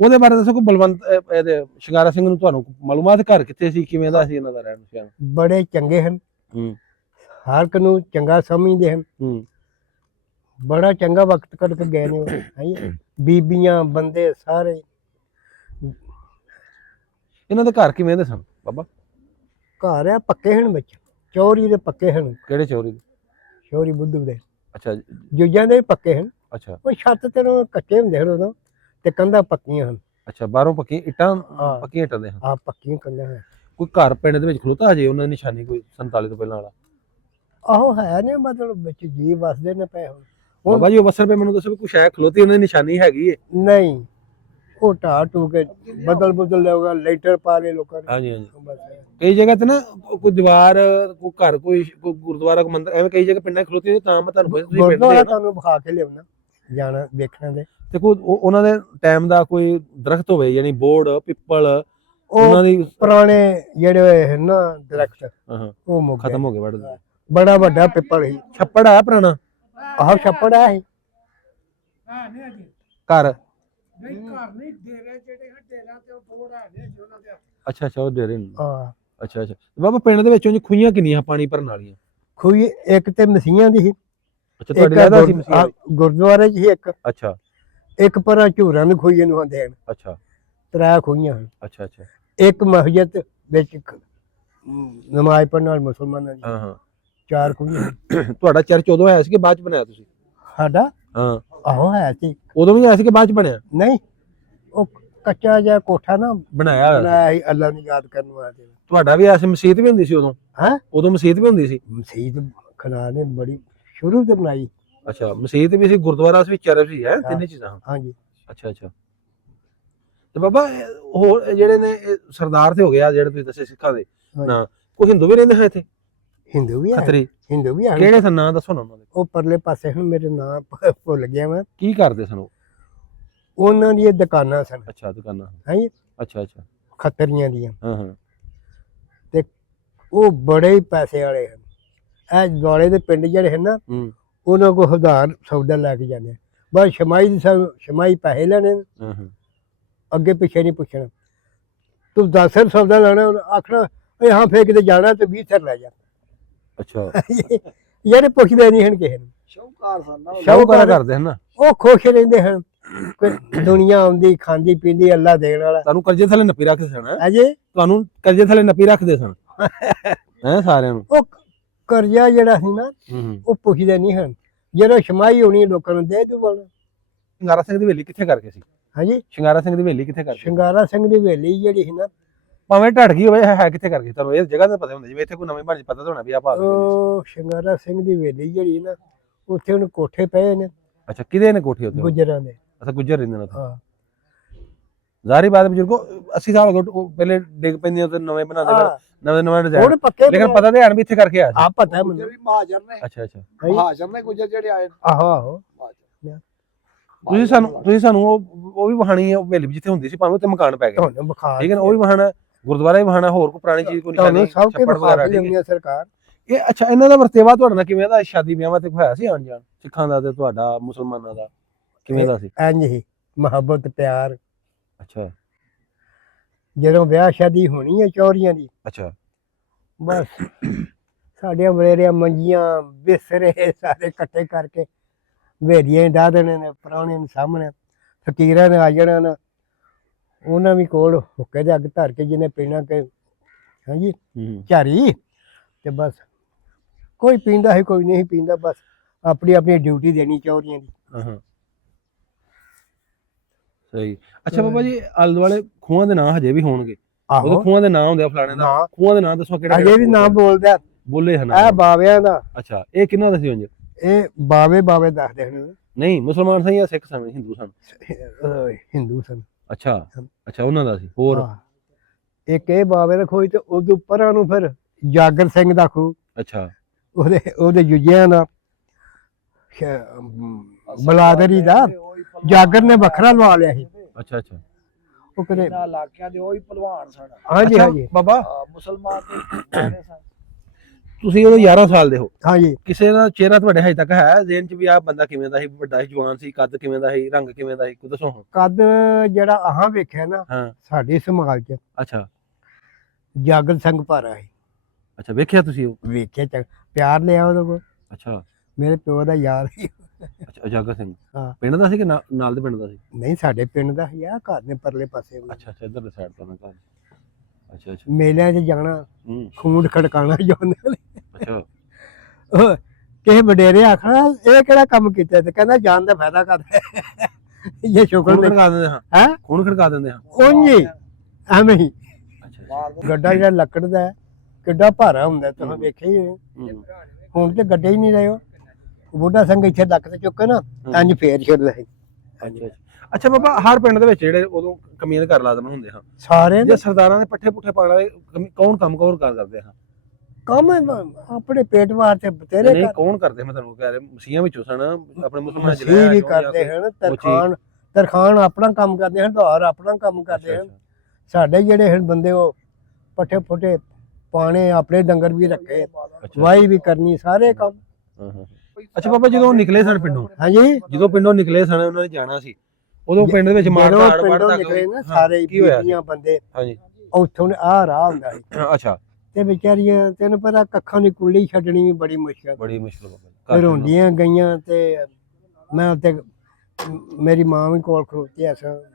ਉਹਦੇ ਬਾਰੇ ਦੱਸੋ ਕਿ ਬਲਵੰਤ ਇਹਦੇ ਸ਼ਿੰਗਾਰਾ ਸਿੰਘ ਨੂੰ ਤੁਹਾਨੂੰ ਮਾਲੂਮਾਤ, ਘਰ ਕਿੱਥੇ ਸੀ, ਕਿਵੇਂ ਦਾ ਸੀ ਇਹਨਾਂ ਦਾ ਰਹਿਣ ਸਹਿਣ? ਬੜੇ ਚੰਗੇ ਹਨ, ਹਰ ਇੱਕ ਨੂੰ ਚੰਗਾ ਸਮਝਦੇ ਹਨ, ਬੜਾ ਚੰਗਾ ਵਕਤ ਕੱਢ ਕੇ ਗਏ ਨੇ ਉਹ, ਹਾਂਜੀ ਬੀਬੀਆਂ ਬੰਦੇ ਸਾਰੇ। ਇਹਨਾਂ ਦੇ ਘਰ ਕਿਵੇਂ ਦੇ ਸਨ ਬਾਬਾ? ਘਰ ਆ ਪੱਕੇ ਹਨ ਵਿੱਚ, ਚੌਰੀ ਦੇ ਪੱਕੇ ਹਨ, ਕਿਹੜੇ ਚੌਰੀ ਦੇ? ਚੌਰੀ ਬੁੱਧੂ ਦੇ, ਅੱਛਾ ਜੁਜਾਂ ਦੇ ਵੀ ਪੱਕੇ ਹਨ। ਅੱਛਾ ਉਹ ਛੱਤ ਤੇ ਨੂੰ ਕੱਚੇ ਹੁੰਦੇ ਹਨ ਉਦੋਂ, ਤੇ ਕੰਧਾਂ ਪੱਕੀਆਂ ਹਨ। ਅੱਛਾ, ਬਾਹਰੋਂ ਪੱਕੀਆਂ ਇੱਟਾਂ, ਹਾਂ। ਪੱਕੀਆਂ ਇੱਟਾਂ ਦੇ ਹਨ। ਆ ਪੱਕੀਆਂ ਕੰਧਾਂ ਹਨ। ਕੋਈ ਘਰ ਪਿੰਡ ਦੇ ਵਿੱਚ ਖਲੋਤਾ ਹਜੇ ਉਹਨਾਂ ਦੀ ਨਿਸ਼ਾਨੀ ਕੋਈ 47 ਤੋਂ ਪਹਿਲਾਂ ਵਾਲਾ? ਆਹੋ ਹੈ ਨੇ, ਮਤਲਬ ਵਿੱਚ ਜੀ ਵਸਦੇ ਨੇ ਪਏ ਹੁਣ। ਬਾਬਾ ਜੀ ਉਹ ਵਸਣ ਪੇ ਮੈਨੂੰ ਦੱਸੋ ਵੀ ਕੋਈ ਸ਼ਾਇਦ ਖਲੋਤੀ ਉਹਨਾਂ ਦੀ ਨਿਸ਼ਾਨੀ ਹੈਗੀ ਹੈ? ਨਹੀਂ, ਉਹ ਢਾਹ ਟੂ ਕੇ ਬਦਲ ਲਿਆਊਗਾ, ਲੈਟਰ ਪਾ ਲਏ ਲੋਕਾਂ ਨੇ। ਹਾਂਜੀ ਹਾਂਜੀ, ਬਸ। ਕਈ ਜਗ੍ਹਾ ਤੇ ਨਾ ਕੋਈ ਦੀਵਾਰ, ਕੋਈ ਘਰ, ਕੋਈ ਗੁਰਦੁਆਰਾ, ਕੋਈ ਮੰਦਿਰ, ਐਵੇਂ ਕਈ ਜਗ੍ਹਾ ਪਿੰਡਾਂ 'ਚ ਖਲੋਤੀ ਹੁੰਦੀ, ਤਾਂ ਮੈਂ ਤੁਹਾਨੂੰ ਪੁੱਛਿਆ ਤੁਸੀਂ ਪਿੰਡ ਦੇ ਗੁਰਦੁਆਰਾ ਹੋ ਨਾ। ਤੁਹਾਨੂੰ ਵਿਖਾ ਕੇ ਲਿਆਉਣਾ, ਜਾਣਾ ਵੇਖਣਾ ਦੇ। ਤੇ ਕੋਈ ਉਹਨਾਂ ਦੇ ਟਾਈਮ ਦਾ ਕੋਈ ਦਰਖਤ ਹੋਵੇ, ਯਾਨੀ ਬੋਰਡ, ਪਿੱਪਲ, ਉਹ ਉਹਨਾਂ ਦੀ ਪੁਰਾਣੇ ਜਿਹੜੇ ਹੋਏ ਹਨ ਨਾ ਦਰਖਤ, ਹਾਂ ਉਹ ਮੁੱਕ ਗਏ। ਖਤਮ ਹੋ ਗਏ ਵੱਢ। ਬੜਾ ਵੱਡਾ ਪਿੱਪਲ ਸੀ। ਛੱਪੜ ਆ ਪੁਰਾਣਾ? ਆਹ ਛੱਪੜ ਆ ਸੀ। ਘਰ? ਨਹੀਂ ਘਰ ਨਹੀਂ, ਡੇਰੇ ਜਿਹੜੇ ਹਨ, ਡੇਰਿਆਂ ਤੇ ਉਹ ਬੋੜ ਆ ਨੇ ਉਹਨਾਂ ਦੇ। ਅੱਛਾ ਅੱਛਾ, ਉਹ ਡੇਰੇ ਨੇ। ਹਾਂ ਅੱਛਾ ਅੱਛਾ ਬਾਬਾ, ਪਿੰਡ ਦੇ ਵਿੱਚੋਂ ਜੀ ਖੂਹੀਆਂ ਕਿੰਨੀਆਂ ਪਾਣੀ ਭਰਨ ਵਾਲੀਆਂ? ਖੂਹੀ ਇੱਕ ਤੇ ਮਸੀਹਾਂ ਦੀ ਸੀ, ਅੱਛਾ, ਤੁਹਾਡੇ ਇੱਕ ਲੱਗਦਾ ਸੀ ਮਸੀਹ ਵਾਲੀ? ਗੁਰਦੁਆਰੇ 'ਚ ਸੀ ਇੱਕ, ਅੱਛਾ ਇੱਕ ਪਰ ਝੂਰਾਂ ਨੂੰ ਖੂਹੀ ਨੂੰ ਆਂਦੇ ਹਨ। ਅੱਛਾ 3 ਖੂਹੀਆਂ ਹਨ। ਅੱਛਾ ਅੱਛਾ, ਇੱਕ ਮਸਜਿਦ ਵਿੱਚ ਨਮਾਜ਼ ਪੜ੍ਹਨ ਵਾਲੇ ਮੁਸਲਮਾਨਾਂ ਦੀ ਹਾਂ ਹਾਂ। 4 ਖੂਹੀਆਂ। ਤੁਹਾਡਾ ਚਰਚ ਉਦੋਂ ਆਇਆ ਸੀ ਕਿ ਬਾਅਦ ਚ ਬਣਾਇਆ ਤੁਸੀਂ? ਸਾਡਾ ਹਾਂ, ਆਹੋ ਹੈ ਸੀ। ਉਦੋਂ ਵੀ ਆਇਆ ਸੀ ਕਿ ਬਾਅਦ ਚ ਬਣਿਆ? ਨਹੀਂ, ਉਹ ਕੱਚਾ ਜਿਹਾ ਕੋਠਾ ਨਾ ਬਣਾਇਆ ਹੋਇਆ ਸੀ। ਬਣਾਇਆ ਸੀ ਅੱਲਾ ਨੂੰ ਯਾਦ ਕਰਨ ਵਾਸਤੇ। ਤੁਹਾਡਾ ਵੀ ਐਸੀ ਮਸਜਿਦ ਵੀ ਹੁੰਦੀ ਸੀ ਉਦੋਂ? ਹਾਂ, ਉਦੋਂ ਮਸਜਿਦ ਵੀ ਹੁੰਦੀ ਸੀ? ਮਸੀਤ ਖੁਦਾ ਨੇ ਬੜੀ ਸ਼ੁਰੂ ਤੋਂ ਬਣਾਈ। ਅੱਛਾ, ਮਸਜਿਦ ਵੀ ਸੀ, ਗੁਰਦੁਆਰਾ ਸੀ, ਚਰਚ ਵੀ ਹੈ, ਤਿੰਨੇ ਚੀਜ਼ਾਂ? ਹਾਂਜੀ। ਅੱਛਾ ਅੱਛਾ। ਤੇ ਬਾਬਾ ਹੋਰ ਜਿਹੜੇ ਨੇ ਸਰਦਾਰ ਤੇ ਹੋ ਗਿਆ ਜਿਹੜੇ ਤੁਸੀਂ ਦੱਸੇ ਸਿੱਖਾਂ ਦੇ ਨਾ, ਕੋਈ ਹਿੰਦੂ ਵੀ ਰਹਿੰਦੇ ਹੈ ਇੱਥੇ? ਹਿੰਦੂ ਵੀ ਆ, ਖੱਤਰੀ? ਹਿੰਦੂ ਵੀ ਆ। ਕਿਹੜੇ ਸਨ, ਨਾਂ ਦੱਸੋ ਨਾ ਉਹਨਾਂ ਦੇ। ਉਹ ਪਰਲੇ ਪਾਸੇ ਹੁਣ ਮੇਰੇ ਨਾਂ ਭੁੱਲ ਗਿਆ ਮੈਂ। ਕੀ ਕਰਦੇ ਸਨ ਉਹ? ਉਹਨਾਂ ਦੀਆਂ ਦੁਕਾਨਾਂ ਸਨ। ਅੱਛਾ, ਦੁਕਾਨਾਂ? ਹਾਂਜੀ, ਅੱਛਾ ਅੱਛਾ, ਖੱਤਰੀਆਂ ਦੀਆਂ। ਹਾਂ ਹਾਂ। ਉਹ ਬੜੇ ਹੀ ਪੈਸੇ ਵਾਲੇ ਹਨ। ਇਹ ਦੁਆਲੇ ਦੇ ਪਿੰਡ ਜਿਹੜੇ ਹਨ ਨਾ, ਉਹਨਾਂ ਕੋਲ ਹਜ਼ਾਰ ਸੌਦਾ ਲੈ ਕੇ ਜਾਂਦੇ। ਬਸ ਸ਼ਮਾਈ ਦੀ ਸ਼ਮਾਈ ਪੈਸੇ ਲੈਣੇ, ਹਾਂ ਹਾਂ। ਅੱਗੇ ਪਿੱਛੇ ਨਹੀਂ ਪੁੱਛਣਾ। ਤੂੰ 10 ਸਿਰ ਸੌਦਾ ਲੈਣਾ, ਆਖਣਾ ਹਾਂ ਫੇਰ ਕਿਤੇ ਜਾਣਾ ਤੇ 20 ਸਿਰ ਲੈ ਜਾ। ਅੱਛਾ, ਯਾਰ ਪੁੱਛਦੇ ਨਹੀਂ ਹਨ ਕਿਸੇ ਨੂੰ। ਸ਼ੌਹਕਾਰ ਸਨ ਨਾ। ਸ਼ੌਹਕਾਰ ਕਰਦੇ ਹਨ ਨਾ। ਉਹ ਖੁਸ਼ ਰਹਿੰਦੇ ਹਨ, ਕੋਈ ਦੁਨੀਆ ਆਉਂਦੀ ਖਾਂਦੀ ਪੀਂਦੀ, ਅੱਲਾ ਦੇਣ ਵਾਲਾ। ਤੁਹਾਨੂੰ ਕਰਜ਼ੇ ਥੱਲੇ ਨੱਪੀ ਰੱਖਦੇ ਸਨ? ਅਜੇ ਤੁਹਾਨੂੰ ਕਰਜ਼ੇ ਥੱਲੇ ਨੱਪੀ ਰੱਖਦੇ ਸਨ ਹੈ ਸਾਰਿਆਂ ਨੂੰ? ਉਹ ਕਰਜ਼ਾ ਜਿਹੜਾ ਸੀ ਨਾ, ਉਹ ਪੁੱਛਦੇ ਨਹੀਂ ਹਨ। ਜਦੋਂ ਸ਼ਮਾਈ ਹੋਣੀ ਲੋਕਾਂ ਨੂੰ ਦੇ ਦੂਗਾ। ਸ਼ਿੰਗਾਰਾ ਸਿੰਘ ਦੀ ਹਵੇਲੀ ਕਿੱਥੇ ਕਰਕੇ ਸੀ? ਹਾਂਜੀ, ਸ਼ਿੰਗਾਰਾ ਸਿੰਘ ਦੀ ਹਵੇਲੀ ਕਿੱਥੇ ਕਰਕੇ? ਸ਼ਿੰਗਾਰਾ ਸਿੰਘ ਦੀ ਹਵੇਲੀ ਜਿਹੜੀ ਸੀ ਨਾ, ਭਾਵੇਂ ਢੜ ਗਈ ਹੋਵੇ, ਹੈ ਕਿੱਥੇ ਕਰਕੇ? ਤੁਹਾਨੂੰ ਇਹ ਜਗ੍ਹਾ ਦਾ ਪਤਾ ਹੁੰਦਾ, ਜਿਵੇਂ ਇੱਥੇ ਕੋਈ ਨਵੀਂ ਬਣ ਪਤਾ ਤਾਂ ਹੋਣਾ ਵੀ ਆ ਭਾਗ। ਉਹ ਸ਼ਿੰਗਾਰਾ ਸਿੰਘ ਦੀ ਹਵੇਲੀ ਜਿਹੜੀ ਨਾ, ਉੱਥੇ ਉਹਨੂੰ ਕੋਠੇ ਪਏ ਨੇ। ਅੱਛਾ, ਕਿਹਦੇ ਨੇ ਕੋਠੇ ਉੱਤੇ? ਗੁੱਜਰਾਂ ਦੇ। ਅੱਛਾ, ਗੁੱਜਰ ਰਹਿੰਦੇ ਨੇ ਉੱਥੇ। ਹਾਂ, ਜ਼ਾਹਰੀ ਬਾਤ ਬਜ਼ੁਰਗੋ, 80 ਸਾਲ ਹੋ ਗਏ ਉਹ ਪਹਿਲੇ ਡਿੱਗ ਪੈਂਦੀਆਂ ਤੇ ਨਵੇਂ ਬਣਾਉਂਦੇ, ਨਵੇਂ ਨਵੇਂ ਡਿਜ਼ਾਈਨ। ਹੁਣ ਪੱਕੇ ਲੇਕਿਨ ਪਤਾ ਤੇ ਹੈ ਵੀ ਇੱਥੇ ਕਰਕੇ ਆਇਆ ਸੀ। ਆ ਪਤਾ ਗੁੱਜਰ ਮੈਨੂੰ। ਵੀ ਮਹਾਜਰ ਨੇ। ਅੱਛਾ ਅੱਛਾ, ਮਹਾਜਰ ਨੇ ਗੁੱਜਰ ਜਿਹੜੇ ਆਏ ਨੇ। ਆਹੋ ਆਹੋ। ਤੁਸੀਂ ਸਾਨੂੰ ਉਹ ਵੀ ਵਹਾਣੀ ਹੈ, ਹਵੇਲੀ ਜਿੱਥੇ ਹੁੰਦੀ ਸੀ, ਭਾਵੇਂ ਉੱਥੇ ਮਕਾਨ ਪੈ ਗਏ, ਤੁਹਾਨੂੰ ਵਿਖਾ ਠੀਕ ਹੈ ਨਾ? ਉਹ ਵੀ ਵਹਾਣਾ, ਗੁਰਦੁਆਰਾ ਵੀ ਵਹਾਣਾ, ਹੋਰ ਕੋਈ ਪੁਰਾਣੀ ਚੀਜ਼ ਕੋਈ ਤੁਹਾਨੂੰ ਨਿਸ਼ਾਨੀ, ਸਭ ਕੁਝ ਛੱਪੜ ਵਿਖਾ ਵਗੈਰਾ, ਕੇ ਠੀਕ ਹੈ? ਲਿਆਉਂਦੀ ਆ ਸਰਕਾਰ। ਇਹ ਅੱਛਾ, ਇਹਨਾਂ ਦਾ ਵਰਤੇਵਾ ਤੁਹਾਡੇ ਨਾਲ ਕਿਵੇਂ ਦਾ? ਸ਼ਾਦੀ ਵਿਆਹਾਂ ਤੇ ਹੋਇਆ ਸੀ ਆਉਣ ਜਾਣ ਸਿੱਖਾਂ ਦਾ ਤੇ ਤੁਹਾਡਾ ਮੁਸਲਮਾਨਾਂ ਦਾ ਕਿਵੇਂ ਦਾ ਸੀ? ਇੰਝ ਹੀ ਮੁਹੱਬਤ ਪਿਆਰ। ਅੱਛਾ ਜਦੋਂ ਵਿਆਹ ਸ਼ਾਦੀ ਹੋਣੀ ਹੈ ਚੌਰੀਆਂ ਦੀ, ਅੱਛਾ, ਬਸ ਸਾਡੀਆਂ ਵਡੇਰੀਆਂ ਮੰਜੀਆਂ ਬਿਸਰੇ ਸਾਰੇ ਇਕੱਠੇ ਕਰਕੇ ਵੇਦੀਆਂ ਡਾ ਦੇਣੇ ਨੇ, ਪ੍ਰਾਹੁਣੇ ਨੂੰ ਸਾਹਮਣੇ। ਫਕੀਰਾਂ ਨੇ ਆ ਜਾਣਾ ਨਾ, ਉਹਨਾਂ ਵੀ ਕੋਲ ਹੁੱਕੇ ਦੇ ਅੱਗ ਧਰ ਕੇ ਜਿਹਨੇ ਪੀਣਾ ਕਿ ਹਾਂਜੀ ਝਾਰੀ, ਤੇ ਬਸ ਕੋਈ ਪੀਂਦਾ ਹੈ ਕੋਈ ਨਹੀਂ ਪੀਂਦਾ, ਬਸ ਆਪਣੀ ਆਪਣੀ ਡਿਊਟੀ ਦੇਣੀ ਚੌਧਰੀਆਂ ਦੀ। ਹਾਂ ਸਹੀ। ਅੱਛਾ ਬਾਬਾ ਜੀ ਆਲੇ ਦੁਆਲੇ ਖੂਹਾਂ ਦੇ ਨਾਂ ਹਜੇ ਵੀ ਹੋਣਗੇ? ਆਹੋ ਉਹ ਖੂਹਾਂ ਦੇ ਨਾਂ ਹੁੰਦੇ ਆ ਫਲਾਣੇ ਦਾ, ਨਾ ਖੂਹਾਂ ਦੇ ਨਾਂ ਦੱਸੋ ਕਿਹੜੇ ਅਜੇ ਵੀ ਨਾਮ ਬੋਲਦਾ ਬੋਲੇ ਹਨ? ਇਹ ਬਾਵਿਆਂ ਦਾ। ਅੱਛਾ ਇਹ ਕਿਹਨਾਂ ਦਾ ਸੀ ਉਂਝ? ਇਹ ਬਾਵੇ ਦੱਸਦੇ ਹਨ। ਨਹੀਂ ਮੁਸਲਮਾਨ ਸਨ ਜਾਂ ਸਿੱਖ ਸਨ, ਹਿੰਦੂ ਸਨ? ਹਿੰਦੂ ਸਨ। ਅੱਛਾ ਅੱਛਾ ਉਹਨਾਂ ਦਾ ਸੀ। ਹੋਰ? ਹਾਂ। ਇੱਕ ਇਹ ਬਾਵੇ ਦਾ ਖੋਜ ਤੇ ਉਦੋਂ ਪਰਾਂ ਨੂੰ ਫਿਰ ਜਾਗਰ ਸਿੰਘ ਦਾ ਖੂਹ, ਅੱਛਾ ਉਹਦੇ ਜੁਜਿਆਂ ਦਾ ਬਲਾਦਰੀ ਦਾ ਜਾਗਰ ਨੇ ਵੱਖਰਾ ਲਵਾ ਲਿਆ ਸੀ। ਅੱਛਾ ਅੱਛਾ ਉਹ ਕਦੇ ਇਹਨਾਂ ਇਲਾਕਿਆਂ ਦੇ ਉਹੀ ਪਹਿਲਵਾਨ ਸਨ। ਹਾਂਜੀ ਹਾਂਜੀ ਬਾਬਾ ਮੁਸਲਮਾਨ ਤੇ ਹਿੰਦੂ ਸਨ। ਤੁਸੀਂ ਉਦੋਂ 11 ਸਾਲ ਦੇ ਹੋ, ਹਾਂਜੀ। ਕਿਸੇ ਦਾ ਚਿਹਰਾ ਤੁਹਾਡੇ ਹਜੇ ਤੱਕ ਹੈ ਜ਼ੇਨ ਚ ਵੀ ਆਹ ਬੰਦਾ ਕਿਵੇਂ ਦਾ ਸੀ, ਵੱਡਾ ਸੀ, ਜਵਾਨ ਸੀ, ਕੱਦ ਕਿਵੇਂ ਦਾ ਸੀ, ਰੰਗ ਕਿਵੇਂ ਦਾ ਸੀ, ਕੋਈ ਦੱਸੋ ਹੁਣ। ਕੱਦ ਜਿਹੜਾ ਆਹਾਂ ਵੇਖਿਆ ਨਾ ਹਾਂ ਸਾਡੀ ਸਮਾਲ ਚ ਅੱਛਾ ਜਾਗਰ ਸਿੰਘ ਭਾਰਾ ਸੀ। ਅੱਛਾ ਵੇਖਿਆ ਤੁਸੀਂ ਉਹ? ਵੇਖਿਆ ਪਿਆਰ ਲਿਆ ਉਹਦੇ ਕੋਲ, ਅੱਛਾ ਮੇਰੇ ਪਿਓ ਦਾ ਯਾਰ ਸੀ। ਅੱਛਾ ਉਜਾਗਰ ਸਿੰਘ ਹਾਂ। ਪਿੰਡ ਦਾ ਸੀ ਕਿ ਨਾਲ ਦੇ ਪਿੰਡ ਦਾ ਸੀ? ਨਹੀਂ ਸਾਡੇ ਪਿੰਡ ਦਾ ਸੀ ਆ, ਘਰ ਦੇ ਪਰਲੇ ਪਾਸੇ। ਅੱਛਾ ਅੱਛਾ ਇੱਧਰ ਦੇ ਸਾਈਡ ਤੋਂ ਨਾ ਘਰ। ਅੱਛਾ ਅੱਛਾ ਮੇਲਿਆਂ 'ਚ ਜਾਣਾ, ਹੂੰ ਖੂੰਡ ਖੜਕਾਣਾ ਜਾਂਦੇ ਨੇ। ਅੱਛਾ ਉਹ ਕਿਸੇ ਵਡੇਰੇ ਆਖਣਾ ਇਹ ਕਿਹੜਾ ਕੰਮ ਕੀਤਾ, ਤੇ ਕਹਿੰਦਾ ਜਾਨ ਦਾ ਫਾਇਦਾ ਕਰਦਾ ਇਹ ਸ਼ੁਕਰ ਖੂਨ ਨੇ ਖੜਕਾ ਦਿੰਦੇ ਹਾਂ? ਹੈ ਖੂਨ ਖੜਕਾ ਦਿੰਦੇ ਹਾਂ? ਉਂਝ ਹੀ ਐਵੇਂ ਹੀ। ਅੱਛਾ ਗੱਡਾ ਜਿਹੜਾ ਲੱਕੜ ਦਾ ਹੈ, ਕਿੱਡਾ ਭਾਰਾ ਹੁੰਦਾ ਤੁਸੀਂ ਵੇਖਿਆ ਹੀ ਹੈ। ਹੂੰ ਹੁਣ ਤੇ ਗੱਡੇ ਹੀ ਨਹੀਂ ਰਹੇ। ਉਹ ਬੁੱਢਾ ਸਿੰਘ ਇੱਥੇ ਲੱਕ ਤੇ ਚੁੱਕੇ ਨਾ ਇੰਜ ਫੇਰ ਛੱਡਦਾ ਸੀ। ਅੱਛਾ ਅੱਛਾ ਬਾਬਾ ਹਰ ਪਿੰਡ ਦੇ ਵਿੱਚ ਜਿਹੜੇ ਉਦੋਂ ਕਮੀਨ ਘਰ ਲਾਜ਼ਮ ਹੁੰਦੇ ਹਾਂ, ਸਾਰੇ ਜੇ ਸਰਦਾਰਾਂ ਦੇ ਪੱਠੇ ਪੁੱਠੇ ਪਾਣ ਵਾਲੇ ਕੌਣ ਕੰਮ ਕਰਦੇ ਹਾਂ? ਕੰਮ ਆਪਣੇ ਪੇਟ ਵਾਸਤੇ ਬਤੇਰੇ ਨਹੀਂ ਕੌਣ ਕਰਦੇ? ਮੈਂ ਤੁਹਾਨੂੰ ਕਹਿ ਰਿਹਾ ਮਸੀਹਾਂ ਵਿੱਚੋਂ ਸਨ ਆਪਣੇ ਮੁਸਲਮਾਨ ਮਸੀਹ ਵੀ ਕਰਦੇ ਹਨ, ਤਰਖਾਨ ਆਪਣਾ ਕੰਮ ਕਰਦੇ ਹਨ, ਧਾਰ ਆਪਣਾ ਕੰਮ ਕਰਦੇ ਹਨ। ਸਾਡੇ ਜਿਹੜੇ ਹਨ ਬੰਦੇ ਉਹ ਪੱਠੇ ਪੁੱਠੇ ਪਾਣੇ, ਆਪਣੇ ਡੰਗਰ ਵੀ ਰੱਖੇ, ਵਾਹੀ ਵੀ ਕਰਨੀ, ਸਾਰੇ ਕੰਮ। ਅੱਛਾ ਬਾਬਾ ਜਦੋਂ ਨਿਕਲੇ ਸਨ ਪਿੰਡੋਂ, ਹਾਂਜੀ ਜਦੋਂ ਪਿੰਡੋਂ ਨਿਕਲੇ ਸਨ ਉਹਨਾਂ ਨੇ ਜਾਣਾ ਸੀ, ਉਦੋਂ ਪਿੰਡ ਦੇ ਵਿੱਚ ਮਾਰ ਧਾੜ ਪਿੰਡੋਂ ਵੜਦਾ ਨਿਕਲੇ ਨਾ ਸਾਰੇ ਕੀ ਹੋਇਆ? ਬੀਬੀਆਂ ਬੰਦੇ ਹਾਂਜੀ ਉੱਥੋਂ ਆਹ ਰਾਹ ਹੁੰਦਾ ਸੀ ਅੱਛਾ ਤੇ ਵਿਚਾਰੀਆਂ ਤੈਨੂੰ ਪਤਾ ਕੱਖਾਂ ਦੀ ਕੁੱਲੀ ਛੱਡਣੀ ਵੀ ਬੜੀ ਮੁਸ਼ਕਲ, ਬੜੀ ਮੁਸ਼ਕਲ ਬਾਬਾ। ਰੋਂਦੀਆਂ ਗਈਆਂ। ਤੇ ਮੈਂ ਉੱਤੇ ਮੇਰੀ ਮਾਂ ਵੀ ਕੋਲ ਖਲੋਤੀ ਐ,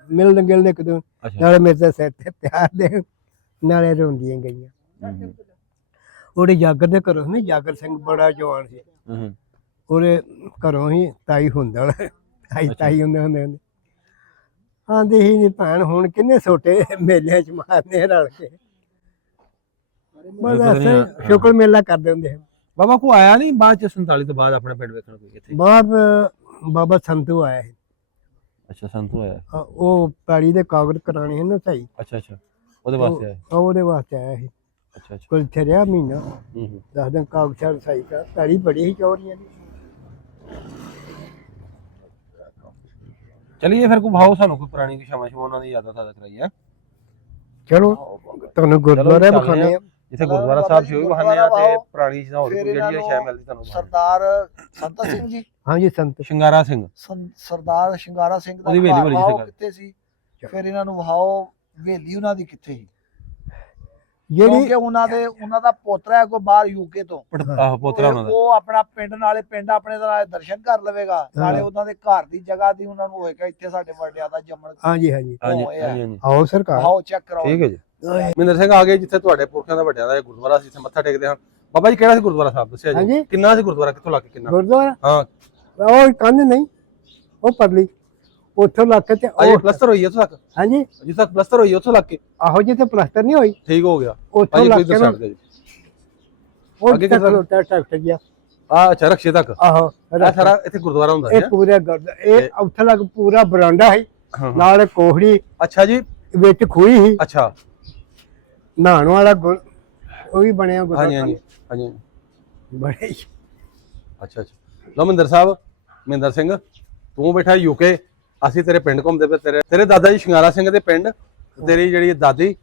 ਮਿਲਣ ਗਿਲਣ ਇੱਕ ਦੂਜੇ ਨਾਲੇ ਮੇਰੇ ਤੇ ਸਿਰ ਤੇ ਪਿਆਰ ਦੇ, ਨਾਲੇ ਰੋਂਦੀਆਂ ਗਈਆਂ। ਉਹਦੇ ਜਾਗਰ ਦੇ ਘਰੋਂ ਨਹੀਂ, ਜਾਗਰ ਸਿੰਘ ਬੜਾ ਜਵਾਨ ਸੀ, ਉਹਦੇ ਘਰੋਂ ਹੀ ਤਾਈ ਹੁੰਦਾ ਤਾਈ ਹੁੰਦੇ ਆਂਦੀ ਸੀ ਨੀ ਭੈਣ ਹੁਣ ਕਿੰਨੇ ਛੋਟੇ ਮੇਲਿਆਂ ਚ ਮਾਰਨੇ ਰਲ ਕੇ, ਬਸ ਸ਼ੁਕਰ ਮੇਲਾ ਕਰਦੇ ਹੁੰਦੇ ਹਨ। ਬਾਬਾ ਕੋ ਆਇਆ ਨਹੀਂ ਬਾਅਦ ਚ 47 ਤੋਂ ਬਾਅਦ ਆਪਣੇ ਪਿੰਡ ਵੇਖਣ ਕੋਈ ਇੱਥੇ? ਬਾਅਦ ਬਾਬਾ ਸੰਤੂ ਆਇਆ ਸੀ। ਅੱਛਾ ਸੰਤੂ ਆਇਆ? ਉਹ ਪੈੜੀ ਦੇ ਕਾਗਜ਼ ਕਰਾਣੇ ਹਨ ਨਾ ਸਹੀ। ਅੱਛਾ ਅੱਛਾ ਉਹਦੇ ਵਾਸਤੇ ਆਇਆ? ਉਹਦੇ ਵਾਸਤੇ ਆਇਆ ਸੀ। ਅੱਛਾ ਅੱਛਾ ਕੋਈ ਇੱਥੇ ਰਿਹਾ ਮਹੀਨਾ, ਹੂੰ 10 ਦਿਨ ਕਾਗਜ਼ ਸਹੀ ਕਰ, ਪੈੜੀ ਬੜੀ ਸੀ ਚੋਰੀਆਂ ਦੀ। ਚਲਿਏ ਫਿਰ ਕੋ ਭਾਓ ਸਾਨੂੰ ਕੋਈ ਪੁਰਾਣੀ ਸ਼ਾਮਾਂ ਉਹਨਾਂ ਦੀ ਯਾਦਾਂ ਤਾਜ਼ਾ ਕਰਾਈ ਹੈ। ਚਲੋ ਤੁਹਾਨੂੰ ਗੁਰਦੁਆਰੇ ਵਿਖਾਣੇ ਆ, ਜਿੱਥੇ ਗੁਰਦੁਆਰਾ ਸਾਹਿਬ ਸੀ ਉਹ ਵੀ ਵਿਖਾਣੇ ਆ, ਤੇ ਪੁਰਾਣੀ ਚੀਜ਼ਾਂ ਹੋਰ ਕੋਈ ਜਿਹੜੀ ਸ਼ਾਇ ਮਿਲਦੀ ਤੁਹਾਨੂੰ। ਸਰਦਾਰ ਸੰਤਾ ਸਿੰਘ ਜੀ, ਹਾਂਜੀ ਸੰਤ ਸ਼ਿੰਗਾਰਾ ਸਿੰਘ, ਸਰਦਾਰ ਸ਼ਿੰਗਾਰਾ ਸਿੰਘ ਦਾ ਉਹਦੀ ਹਵੇਲੀ ਬੜੀ ਵਹਾਓ ਸੀ। ਕਿੱਥੇ ਸੀ? ਫਿਰ ਇਹਨਾਂ ਨੂੰ ਵਹਾਓ ਹਵੇਲੀ ਉਹਨਾਂ ਦੀ ਕਿੱਥੇ ਸੀ? ਜਿਹੜੀ ਕਿਉਂਕਿ ਉਹਨਾਂ ਦਾ ਪੋਤਰਾ ਹੈ ਕੋਈ ਬਾਹਰ ਯੂਕੇ ਤੋਂ, ਪੋਤਰਾ ਉਹਨਾਂ ਦਾ। ਉਹ ਆਪਣਾ ਪਿੰਡ ਆਪਣੇ ਦਾ ਨਾਲੇ ਦਰਸ਼ਨ ਕਰ ਲਵੇਗਾ, ਨਾਲੇ ਉਹਨਾਂ ਦੇ ਘਰ ਦੀ ਜਗ੍ਹਾ ਦੀ ਉਹਨਾਂ ਨੂੰ ਹੋਏਗਾ ਇੱਥੇ ਸਾਡੇ ਵੱਡਿਆਂ ਦਾ ਜੰਮਣ। ਹਾਂਜੀ ਹਾਂਜੀ ਹਾਂਜੀ ਆਓ ਸਰਕਾਰ, ਆਓ ਚੈੱਕ ਕਰਾਓ। ਠੀਕ ਹੈ ਜੀ। ਮਹਿੰਦਰ ਸਿੰਘ ਆ ਗਏ ਜਿੱਥੇ ਤੁਹਾਡੇ ਪੁਰਖਿਆਂ ਦਾ ਵੱਡਿਆਂ ਦਾ ਗੁਰਦੁਆਰਾ ਸੀ, ਇੱਥੇ ਮੱਥਾ ਟੇਕਦੇ ਹਾਂ। ਬਾਬਾ ਜੀ ਕਿਹੜਾ ਸੀ ਗੁਰਦੁਆਰਾ ਸਾਹਿਬ ਦੱਸਿਆ ਜੀ? ਕਿੰਨਾ ਸੀ ਗੁਰਦੁਆਰਾ, ਕਿੱਥੋਂ ਲੱਗ ਕੇ ਕਿੰਨਾ? ਗੁਰਦੁਆਰਾ ਹਾਂ ਉਹ ਕੰਧ ਨਹੀਂ, ਉਹ ਪਰਲੀ ਉੱਥੋਂ ਲੱਗ ਕੇ ਤੇ ਅਜੇ ਪਲਸਟਰ ਹੋਈ ਉੱਥੋਂ ਤੱਕ? ਹਾਂਜੀ ਜਿੱਥੇ ਤੱਕ ਪਲਸਟਰ ਹੋਈ ਉੱਥੋਂ ਲੱਗ ਕੇ? ਆਹੋ ਜਿੱਥੇ ਪਲਸਟਰ ਨਹੀਂ ਹੋਈ ਠੀਕ ਹੋ ਗਿਆ। ਉੱਥੋਂ ਲੱਗ ਕੇ ਨਾ ਉਹ ਅੱਗੇ ਅੱਗੇ ਟਰੈਕਟਰ ਗਿਆ ਅੱਛਾ ਰਕਸ਼ੇ ਤੱਕ। ਆਹੋ ਇਹ ਸਾਰਾ ਇੱਥੇ ਗੁਰਦੁਆਰਾ ਹੁੰਦਾ ਇਹ ਹੈ? ਪੂਰਾ ਇਹ ਉੱਥੇ ਲੱਗ ਪੂਰਾ ਬਰਾਂਡਾ ਹੈ, ਨਾਲ ਕੋਹੜੀ, ਅੱਛਾ ਜੀ ਵਿੱਚ ਖੂਹੀ ਸੀ, ਅੱਛਾ ਨਹਾਉਣ ਵਾਲਾ ਉਹ ਵੀ ਬਣਿਆ ਹਾਂਜੀ ਹਾਂਜੀ ਹਾਂਜੀ ਬੜੇ। ਅੱਛਾ ਅੱਛਾ ਲੋ ਮਹਿੰਦਰ ਸਾਹਿਬ, ਮਹਿੰਦਰ ਸਿੰਘ ਤੂੰ ਬੈਠਾ ਯੂਕੇ, ਅਸੀਂ ਤੇਰੇ ਪਿੰਡ ਘੁੰਮਦੇ ਪਏ। ਤੇਰੇ ਦਾਦਾ ਜੀ ਸ਼ਿੰਗਾਰਾ ਸਿੰਘ ਦੇ ਪਿੰਡ, ਤੇਰੀ ਜਿਹੜੀ ਦਾਦੀ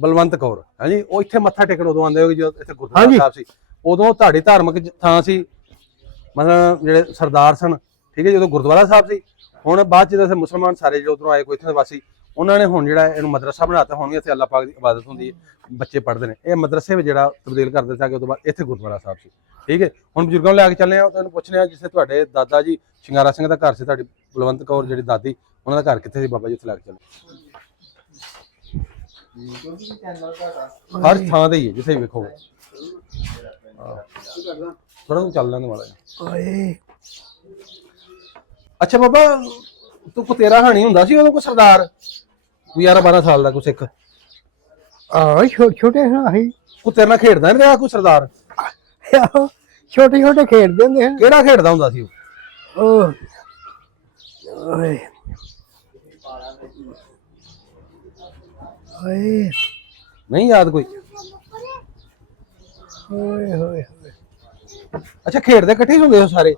ਬਲਵੰਤ ਕੌਰ ਹਾਂਜੀ, ਉਹ ਇੱਥੇ ਮੱਥਾ ਟੇਕਣ ਉਦੋਂ ਆਉਂਦੇ ਹੋ ਜਦੋਂ ਇੱਥੇ ਗੁਰਦੁਆਰਾ ਸਾਹਿਬ ਸੀ, ਉਦੋਂ ਤੁਹਾਡੀ ਧਾਰਮਿਕ ਥਾਂ ਸੀ, ਮਤਲਬ ਜਿਹੜੇ ਸਰਦਾਰ ਸਨ, ਠੀਕ ਹੈ, ਜਦੋਂ ਗੁਰਦੁਆਰਾ ਸਾਹਿਬ ਸੀ। ਹੁਣ ਬਾਅਦ ਚ ਜਦੋਂ ਮੁਸਲਮਾਨ ਸਾਰੇ ਜਿਹੜੇ ਉਧਰੋਂ ਆਏ ਕੋਈ ਇੱਥੇ ਦੇ ਵਾਸੀ, ਉਹਨਾਂ ਨੇ ਹੁਣ ਜਿਹੜਾ ਇਹਨੂੰ ਮਦਰਸਾ ਬਣਾਤਾ। ਹੁਣ ਵੀ ਇੱਥੇ ਅੱਲਾਹ ਪਾਕ ਦੀ ਇਬਾਦਤ ਹੁੰਦੀ ਹੈ, ਬੱਚੇ ਪੜ੍ਹਦੇ ਨੇ। ਇਹ ਮਦਰਸੇ ਵਿੱਚ ਜਿਹੜਾ ਤਬਦੀਲ ਕਰ ਦਿੱਤਾ ਕਿ ਉਦੋਂ ਬਾਅਦ ਇੱਥੇ ਗੁਰਦੁਆਰਾ ਸਾਹਿਬ ਸੀ। ਠੀਕ ਹੈ, ਹੁਣ ਬਜ਼ੁਰਗਾਂ ਨੂੰ ਲੈ ਕੇ ਚੱਲੇ ਆ, ਤੁਹਾਨੂੰ ਪੁੱਛਣੇ ਆ ਜਿੱਥੇ ਤੁਹਾਡੇ ਦਾਦਾ ਜੀ ਸ਼ਿੰਗਾਰਾ ਸਿੰਘ ਦਾ ਘਰ ਸੀ, ਤੁਹਾਡੀ ਬਲਵੰਤ ਕੌਰ ਜਿਹੜੀ ਦਾਦੀ, ਉਹਨਾਂ ਦਾ ਘਰ ਕਿੱਥੇ ਸੀ ਬਾਬਾ ਜੀ? ਉੱਥੇ ਲੈ ਕੇ ਚੱਲੇ ਹਰ ਥਾਂ ਤੇ ਹੀ ਹੈ ਜਿੱਥੇ ਵੀ ਵੇਖੋਗੇ। ਥੋੜਾ ਨੂੰ ਚੱਲ ਲੈਂਦੇ ਮਾੜਾ ਜਿਹਾ। ਓਏ ਅੱਛਾ ਬਾਬਾ ਤੂੰ ਕੋ ਤੇਰਾ ਹਾਣੀ ਹੁੰਦਾ ਸੀ ਉਦੋਂ ਕੋ ਸਰਦਾਰ ਕੋਈ 11-12 ਸਾਲ ਦਾ ਕੋਈ ਸਿੱਖ ਆ ਛੋਟੇ ਆਹੀ ਕੋ ਤੇਰੇ ਨਾਲ ਖੇਡਦਾ ਨਹੀਂ ਰਿਹਾ ਕੋਈ ਸਰਦਾਰ? ਛੋਟੇ ਛੋਟੇ ਖੇਡਦੇ ਹੁੰਦੇ ਹਨ। ਕਿਹੜਾ ਖੇਡਦਾ ਹੁੰਦਾ ਸੀ ਉਹ? ਓਏ ਓਏ ਨਹੀਂ ਯਾਦ ਕੋਈ? ਓਏ ਹੋਏ ਅੱਛਾ ਖੇਡਦੇ ਇਕੱਠੇ ਹੀ ਹੁੰਦੇ ਹੋ ਸਾਰੇ,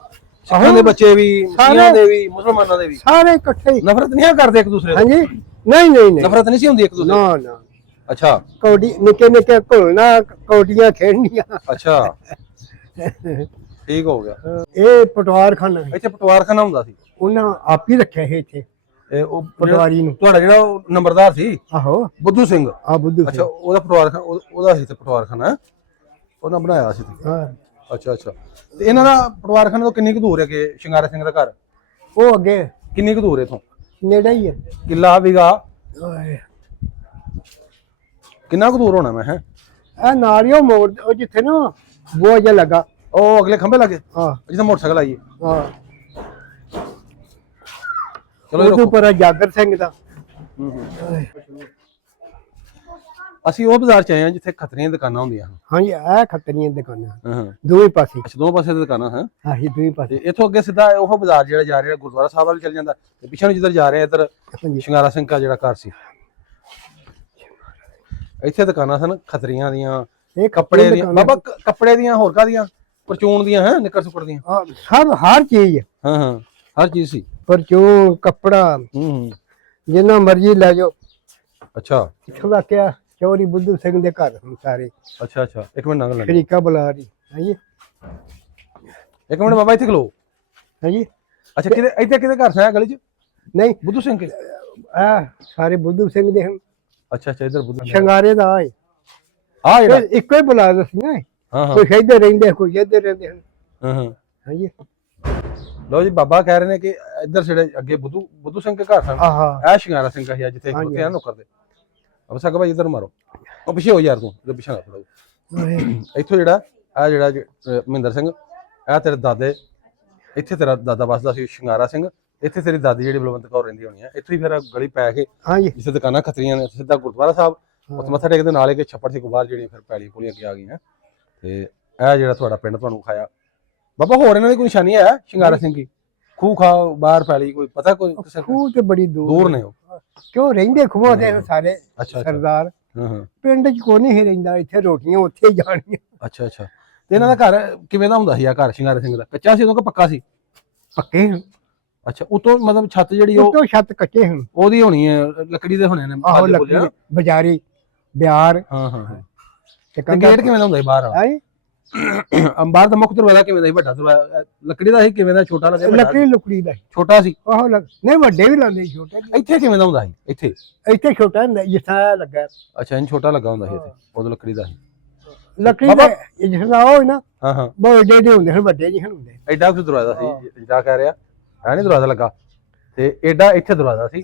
ਸਿੱਖਾਂ ਦੇ ਬੱਚੇ ਵੀ, ਮੁਸਲਮਾਨਾਂ ਦੇ ਵੀ, ਮੁਸਲਮਾਨਾਂ ਦੇ ਵੀ? ਸਾਰੇ ਇਕੱਠੇ ਹੀ। ਨਫ਼ਰਤ ਨਹੀਂ ਕਰਦੇ ਇੱਕ ਦੂਸਰੇ ਤੋਂ? ਹਾਂਜੀ ਨਹੀਂ ਨਹੀਂ ਨਹੀਂ ਨਫ਼ਰਤ ਨਹੀਂ ਸੀ ਹੁੰਦੀ ਇੱਕ ਦੂਸਰੇ ਤੋਂ? ਨਾ ਨਾ ਅੱਛਾ ਕੌਡੀ ਨਿੱਕੇ ਨਿੱਕੇ ਘੁਲਣਾ ਕੌਡੀਆਂ ਖੇਡਣੀਆਂ। ਅੱਛਾ ਠੀਕ ਹੋ ਗਿਆ। ਇਹ ਪਟਵਾਰਖਾਨਾ ਇੱਥੇ ਪਟਵਾਰਖਾਨਾ ਹੁੰਦਾ ਸੀ? ਉਹਨਾਂ ਆਪ ਹੀ ਰੱਖਿਆ ਹੈ ਇੱਥੇ ਇਹ ਉਹ ਪਟਵਾਰੀ ਨੂੰ। ਤੁਹਾਡਾ ਜਿਹੜਾ ਉਹ ਨੰਬਰਦਾਰ ਸੀ ਆਹੋ ਬੁੱਧੂ ਸਿੰਘ? ਆ ਬੁੱਧੂ ਅੱਛਾ ਉਹਦਾ ਪਟਵਾਰਖਾਨਾ ਉਹਦਾ ਸੀ ਤੇ ਪਟਵਾਰਖਾਨਾ ਉਹਨਾਂ ਬਣਾਇਆ ਸੀ? ਹਾਂ ਅੱਛਾ ਅੱਛਾ। ਤੇ ਇਹਨਾਂ ਦਾ ਪਟਵਾਰਖਾਨੇ ਤੋਂ ਕਿੰਨੀ ਕੁ ਦੂਰ ਹੈ ਕਿ ਸ਼ਿੰਗਾਰਾ ਸਿੰਘ ਦਾ ਘਰ? ਉਹ ਅੱਗੇ ਕਿੰਨੀ ਕੁ ਦੂਰ ਹੈ ਇਥੋਂ? ਨੇੜੇ ਹੀ ਹੈ। ਕਿੱਲਾ ਵਿਗਾ ਓਏ ਕਿੰਨਾ ਕੁ ਦੂਰ ਹੋਣਾ ਮੈਂ ਹੈ? ਆ ਨਾਲ ਹੀ ਉਹ ਮੋੜ ਉਹ ਜਿੱਥੇ ਨਾ ਬੋਝ ਜਿਹਾ ਲੱਗਾ। ਉਹ ਅਗਲੇ ਖੰਭੇ ਲੱਗੇ ਹਾਂ ਜਿੱਥੇ ਮੋਟਰਸਾਈਕਲ ਆਈਏ? ਹਾਂ ਚਲੋ ਇਹ ਉਹ ਰੁਕੋ। ਪਰ ਜਾਗਰ ਸਿੰਘ ਦਾ। ਓਏ ਅਸੀਂ ਉਹ ਬਾਜ਼ਾਰ ਚ ਆਏ ਹਾਂ ਜਿੱਥੇ ਖਤਰੀਆਂ ਦੀਆਂ ਦੁਕਾਨਾਂ ਹੁੰਦੀਆਂ ਹਨ। ਹਾਂਜੀ ਇਹ ਖੱਤਰੀਆਂ ਦੁਕਾਨਾਂ ਹਾਂ ਦੋਵੇਂ ਪਾਸੇ। ਅੱਛਾ ਦੋ ਪਾਸੇ ਦੀਆਂ ਦੁਕਾਨਾਂ ਹਨ। ਆਹੀ ਦੋਵੇਂ ਤੇ ਪਾਸੇ। ਇੱਥੋਂ ਅੱਗੇ ਸਿੱਧਾ ਉਹ ਬਾਜ਼ਾਰ ਜਿਹੜਾ ਜਾ ਰਿਹਾ ਗੁਰਦੁਆਰਾ ਸਾਹਿਬ ਵੱਲ ਚੱਲ ਜਾਂਦਾ ਤੇ ਪਿੱਛੇ ਨੂੰ ਜਿੱਧਰ ਜਾ ਰਹੇ ਇੱਧਰ ਹਾਂਜੀ ਸ਼ਿੰਗਾਰਾ ਸਿੰਘ ਦਾ ਜਿਹੜਾ ਘਰ ਸੀ। ਇੱਥੇ ਦੁਕਾਨਾਂ ਸਨ ਖਤਰੀਆਂ ਦੀਆਂ, ਇਹ ਕੱਪੜੇ ਦੀਆਂ। ਦੁਕਾਨਾਂ। ਬਾਬਾ ਕੱਪੜੇ ਦੀਆਂ ਹੋਰ ਕਾਦੀਆਂ? ਪਰਚੂਨ ਦੀਆਂ ਹੈ, ਨਿੱਕਰ ਸੁੱਕੜ ਦੀਆਂ? ਹਾਂ, ਸਭ ਹਰ ਚੀਜ਼ ਹਾਂ ਹਾਂ ਹਰ ਚੀਜ਼ ਸੀ। ਪਰਚੂਨ ਕੱਪੜਾ ਹੂੰ ਜਿੰਨਾ ਮਰਜ਼ੀ ਲੈ ਜਾਓ। ਅੱਛਾ ਇੱਥੋਂ ਦਾ ਕਿਆ ਚੌਰੀ ਬੁੱਧੂ ਸਿੰਘ ਦੇ ਘਰ ਹੁਣ ਸਾਰੇ ਅੱਛਾ ਅੱਛਾ। ਇੱਕ ਮਿੰਟ ਨੰਗ ਲੈ ਸ਼ਰੀਕਾ ਬੁਲਾ ਰਹੀ। ਹਾਂਜੀ ਇੱਕ ਮਿੰਟ ਬਾਬਾ ਇੱਥੇ ਖਲੋ। ਹਾਂਜੀ ਅੱਛਾ ਕਿਤੇ ਇੱਥੇ ਕਿਤੇ ਘਰ ਸਾਇਆ ਗਲੀ ਚ ਨਹੀਂ ਬੁੱਧੂ ਸਿੰਘ ਕੇ? ਆ ਸਾਰੇ ਬੁੱਧੂ ਸਿੰਘ ਦੇ ਹਨ। ਅੱਛਾ ਅੱਛਾ ਇੱਧਰ ਬੁੱਧੂ ਸਿੰਘ ਸ਼ਿੰਗਾਰੇ ਦਾ ਹੈ। ਆ ਜਿਹੜਾ? ਫਿਰ ਇੱਕੋ ਹੀ ਬੁਲਾ ਦੱਸੀ ਨਾ। ਹਾਂ ਹਾਂ ਕੋਈ ਇੱਧਰ ਰਹਿੰਦੇ ਕੋਈ ਇੱਧਰ ਰਹਿੰਦੇ ਹਨ। ਹਾਂ ਹਾਂ। ਹਾਂਜੀ ਲੋ ਜੀ ਬਾਬਾ ਕਹਿ ਰਹੇ ਨੇ ਕਿ ਇੱਧਰ ਜਿਹੜੇ ਅੱਗੇ ਬੁੱਧੂ ਸਿੰਘ ਕੇ ਘਰ ਸਨ, ਆਹਾ ਇਹ ਸ਼ਿੰਗਾਰਾ ਸਿੰਘ ਦਾ ਹੈ ਜਿੱਥੇ ਹਾਂਜੀ। ਖਲੋਤੇ ਆ ਨੌਕਰ ਦੇ। ਅਬ ਸਕ ਭਾਈ ਇੱਧਰ ਮਾਰੋ, ਉਹ ਪਿੱਛੇ ਹੋ ਯਾਰ ਤੂੰ ਤੇ ਪਿੱਛੇ ਨਾ ਥੋੜਾ। ਇੱਥੋਂ ਜਿਹੜਾ ਆ ਜਿਹੜਾ ਮਹਿੰਦਰ ਸਿੰਘ ਇਹ ਤੇਰੇ ਦਾਦੇ, ਇੱਥੇ ਤੇਰਾ ਦਾਦਾ ਵੱਸਦਾ ਸੀ ਸ਼ਿੰਗਾਰਾ ਸਿੰਘ, ਇੱਥੇ ਤੇਰੀ ਦਾਦੀ ਜਿਹੜੀ ਬਲਵੰਤ ਕੌਰ ਰਹਿੰਦੀ ਹੋਣੀ ਆ। ਇੱਥੋਂ ਹੀ ਫਿਰ ਗਲੀ ਪੈ ਕੇ ਹਾਂਜੀ ਜਿੱਥੇ ਦੁਕਾਨਾਂ ਖਤਰੀਆਂ ਨੇ ਸਿੱਧਾ ਗੁਰਦੁਆਰਾ ਸਾਹਿਬ ਉੱਥੇ ਮੱਥਾ ਟੇਕਦੇ ਨਾਲ ਹੀ ਕਿ ਛੱਪੜ ਸੀ ਬਾਹਰ ਜਿਹੜੀਆਂ ਫਿਰ ਪੈਲੀ ਪੁਲੀਆਂ ਅੱਗੇ ਆ ਗਈਆਂ। ਤੇ ਇਹ ਜਿਹੜਾ ਤੁਹਾਡਾ ਪਿੰਡ ਤੁਹਾਨੂੰ ਖਾਇਆ ਬਾਬਾ, ਹੋਰ ਇਹਨਾਂ ਦੀ ਕੋਈ ਨਿਸ਼ਾਨੀ ਹੈ ਸ਼ਿੰਗਾਰਾ ਸਿੰਘ ਦੀ? ਖੂਹ ਖਾ ਬਾਹਰ ਪੈਲੀ ਕੋਈ ਪਤਾ ਕੋਈ ਕਿਸੇ ਖੂਹ ਤੇ ਬੜੀ ਦੂਰ ਨੇ ਉਹ? ਕਿਉਂ ਰਹਿੰਦੇ ਖੂਹਾਂ ਤੇ ਸਾਰੇ ਅੱਛਾ ਅੱਛਾ। ਸਰਦਾਰ। ਹਾਂ ਹਾਂ ਪਿੰਡ 'ਚ ਕੋਈ ਨਹੀਂ ਰਹਿੰਦਾ, ਇੱਥੇ ਰੋਟੀਆਂ ਉੱਥੇ ਹੀ ਜਾਣੀਆਂ। ਅੱਛਾ ਅੱਛਾ। ਤੇ ਇਹਨਾਂ ਦਾ ਘਰ ਕਿਵੇਂ ਦਾ ਹੁੰਦਾ ਸੀ? ਆ ਘਰ ਸ਼ਿੰਗਾਰਾ ਸਿੰਘ ਦਾ ਕੱਚਾ ਸੀ ਉਦੋਂ ਕਿ ਪੱਕਾ ਸੀ? ਪੱਕੇ ਹਨ। ਅੱਛਾ ਉਤੋਂ ਮਤਲਬ ਛੱਤ ਜਿਹੜੀ ਉਹ ਉੱਤੋਂ ਛੱਤ ਕੱਚੇ ਹਨ। ਉਹਦੀ ਹੋਣੀ ਹੈ, ਲੱਕੜੀ ਦੇ ਹੋਣੇ ਨੇ? ਆਹੋ ਬਾਲੇ ਲੱਕੜੀ ਬੁਲੇ, ਦੇ, ਬਾਜ਼ਾਰੀ ਬਿਆਰ ਹਾਂ ਹਾਂ ਹਾਂ। ਤੇ ਤੇ ਗੇਟ ਕਿਵੇਂ ਦਾ ਹੁੰਦਾ ਸੀ ਬਾਹਰ ਵਾਲਾ? ਹੈ ਬਾਹਰ ਦਾ ਮੁੱਖ ਦਰਵਾਜ਼ਾ ਕਿਵੇਂ ਦਾ ਸੀ? ਵੱਡਾ ਦਰਵਾਜ਼ਾ ਲੱਕੜੀ ਦਾ ਸੀ ਕਿਵੇਂ ਦਾ? ਛੋਟਾ ਲੱਗਿਆ? ਵੱਡਾ ਲੱਕੜੀ ਸੀ? ਲੁਕੜੀ ਦਾ। ਛੋਟਾ ਸੀ? ਆਹੋ ਨਹੀਂ ਵੱਡੇ ਵੀ ਲਾਉਂਦੇ ਸੀ, ਛੋਟੇ ਵੀ। ਇੱਥੇ ਕਿਵੇਂ ਦਾ ਹੁੰਦਾ ਸੀ? ਇੱਥੇ ਇੱਥੇ ਛੋਟਾ ਹੁੰਦਾ ਜਿਸ ਤਰ੍ਹਾਂ ਇਹ ਲੱਗਾ ਅੱਛਾ ਇਹਨੂੰ ਛੋਟਾ ਲੱਗਾ ਹੁੰਦਾ ਸੀ ਇੱਥੇ, ਉਦੋਂ ਲੱਕੜੀ ਦਾ ਸੀ? ਲੱਕੜੀ ਦਾ ਜਿਸ ਤਰ੍ਹਾਂ ਉਹ ਨਾ ਹਾਂ ਹਾਂ। ਬਹੁਤ ਵੱਡੇ ਹੁੰਦੇ ਹਨ, ਵੱਡੇ ਨਹੀਂ ਹਨ ਹੁੰਦੇ। ਐਡਾ ਕੁ ਦਰਵਾਜ਼ਾ ਸੀ ਜਿਹੜਾ ਕਹਿ ਰਿਹਾ ਹੈ ਨਹੀਂ ਦਰਵਾਜ਼ਾ ਲੱਗਾ, ਤੇ ਐਡਾ ਇੱਥੇ ਦਰਵਾਜ਼ਾ ਸੀ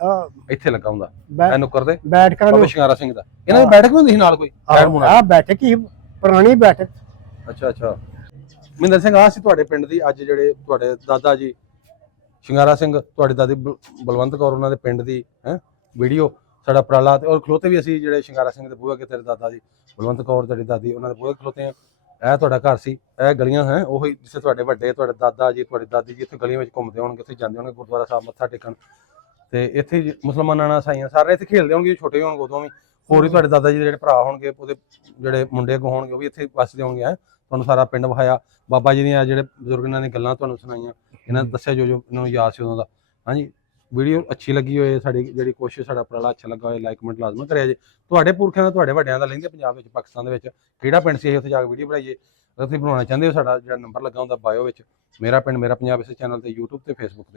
ਇੱਥੇ ਲੱਗਾ ਹੁੰਦਾ ਇਹ ਨੁੱਕਰ ਦੇ ਬੈਠਕਾਂ ਬਾਬਾ ਨੂੰ। ਸ਼ਿੰਗਾਰਾ ਸਿੰਘ ਦਾ। ਇਹਨਾਂ ਦੀ ਬੈਠਕ ਵੀ ਹੁੰਦੀ ਸੀ ਨਾਲ ਕੋਈ? ਆ ਬੈਠਕ ਹੀ ਪੁਰਾਣੀ ਬੈਠਕ। ਅੱਛਾ ਅੱਛਾ। ਮਹਿੰਦਰ ਸਿੰਘ ਆ ਸੀ ਤੁਹਾਡੇ ਪਿੰਡ ਦੀ ਅੱਜ ਜਿਹੜੇ ਤੁਹਾਡੇ ਦਾਦਾ ਜੀ ਸ਼ਿੰਗਾਰਾ ਸਿੰਘ, ਤੁਹਾਡੀ ਦਾਦੀ ਬਲਵੰਤ ਕੌਰ, ਉਹਨਾਂ ਦੇ ਪਿੰਡ ਦੀ ਹੈ ਵੀਡੀਓ ਸਾਡਾ ਉਪਰਾਲਾ। ਤੇ ਔਰ ਖਲੋਤੇ ਵੀ ਅਸੀਂ ਜਿਹੜੇ ਸ਼ਿੰਗਾਰਾ ਸਿੰਘ ਦੇ ਬੂਹੇ ਅੱਗੇ ਤੇਰੇ ਦਾਦਾ ਜੀ ਬਲਵੰਤ ਕੌਰ ਤੁਹਾਡੀ ਦਾਦੀ ਉਹਨਾਂ ਦੇ ਬੂਹੇ ਖਲੋਤੇ ਆ। ਇਹ ਤੁਹਾਡਾ ਘਰ ਸੀ, ਇਹ ਗਲੀਆਂ ਹੈ ਉਹੀ ਜਿੱਥੇ ਤੁਹਾਡੇ ਵੱਡੇ ਤੁਹਾਡੇ ਦਾਦਾ ਜੀ ਤੁਹਾਡੀ ਦਾਦੀ ਜੀ ਇੱਥੇ ਗਲੀਆਂ ਵਿੱਚ ਘੁੰਮਦੇ ਹੋਣਗੇ, ਉੱਥੇ ਜਾਂਦੇ ਹੋਣਗੇ ਗੁਰਦੁਆਰਾ ਸਾਹਿਬ ਮੱਥਾ ਟੇਕਣ। ਤੇ ਇੱਥੇ ਮੁਸਲਮਾਨਾਂ ਨਾਲ ਸਾਈਆਂ ਸਾਰੇ ਇੱਥੇ ਖੇਡਦੇ ਹੋਣਗੇ ਛੋਟੇ ਹੋਣਗੇ ਉਦੋਂ ਵੀ। ਹੋਰ ਵੀ ਤੁਹਾਡੇ ਦਾਦਾ ਜੀ ਦੇ ਜਿਹੜੇ ਭਰਾ ਹੋਣਗੇ ਉਹਦੇ ਜਿਹੜੇ ਮੁੰਡੇ ਅੱਗੋਂ ਹੋਣਗੇ ਉਹ ਵੀ ਇੱਥੇ ਵੱਸਦੇ ਹੋਣਗੇ। ਤੁਹਾਨੂੰ ਸਾਰਾ ਪਿੰਡ ਵਿਖਾਇਆ, ਬਾਬਾ ਜੀ ਦੀਆਂ ਜਿਹੜੇ ਬਜ਼ੁਰਗਾਂ ਦੀਆਂ ਗੱਲਾਂ ਤੁਹਾਨੂੰ ਸੁਣਾਈਆਂ, ਇਹਨਾਂ ਨੇ ਦੱਸਿਆ ਜੋ ਇਹਨਾਂ ਨੂੰ ਯਾਦ ਸੀ ਉਦੋਂ ਦਾ। ਹਾਂਜੀ ਵੀਡੀਓ ਅੱਛੀ ਲੱਗੀ ਹੋਏ, ਸਾਡੀ ਜਿਹੜੀ ਕੋਸ਼ਿਸ਼ ਸਾਡਾ ਉਪਰਾਲਾ ਅੱਛਾ ਲੱਗਾ ਹੋਏ, ਲਾਈਕ ਕਮੈਂਟ ਲਾਜ਼ਮੀ ਕਰਿਆ ਜੇ। ਤੁਹਾਡੇ ਪੁਰਖਿਆਂ ਦਾ ਤੁਹਾਡੇ ਵੱਡਿਆਂ ਦਾ ਲਹਿੰਦੇ ਪੰਜਾਬ ਵਿੱਚ ਪਾਕਿਸਤਾਨ ਦੇ ਵਿੱਚ ਕਿਹੜਾ ਪਿੰਡ ਸੀ, ਉੱਥੇ ਜਾ ਕੇ ਵੀਡੀਓ ਬਣਾਈਏ। ਅਗਰ ਤੁਸੀਂ ਬਣਾਉਣਾ ਚਾਹੁੰਦੇ ਹੋ ਸਾਡਾ ਜਿਹੜਾ ਨੰਬਰ ਲੱਗਾ ਹੁੰਦਾ ਬਾਇਓ ਵਿੱਚ, ਮੇਰਾ ਪਿੰਡ ਮੇਰਾ ਪੰਜਾਬ, ਇਸ ਚੈਨਲ ਤੇ YouTube ਤੇ Facebook ਤੇ।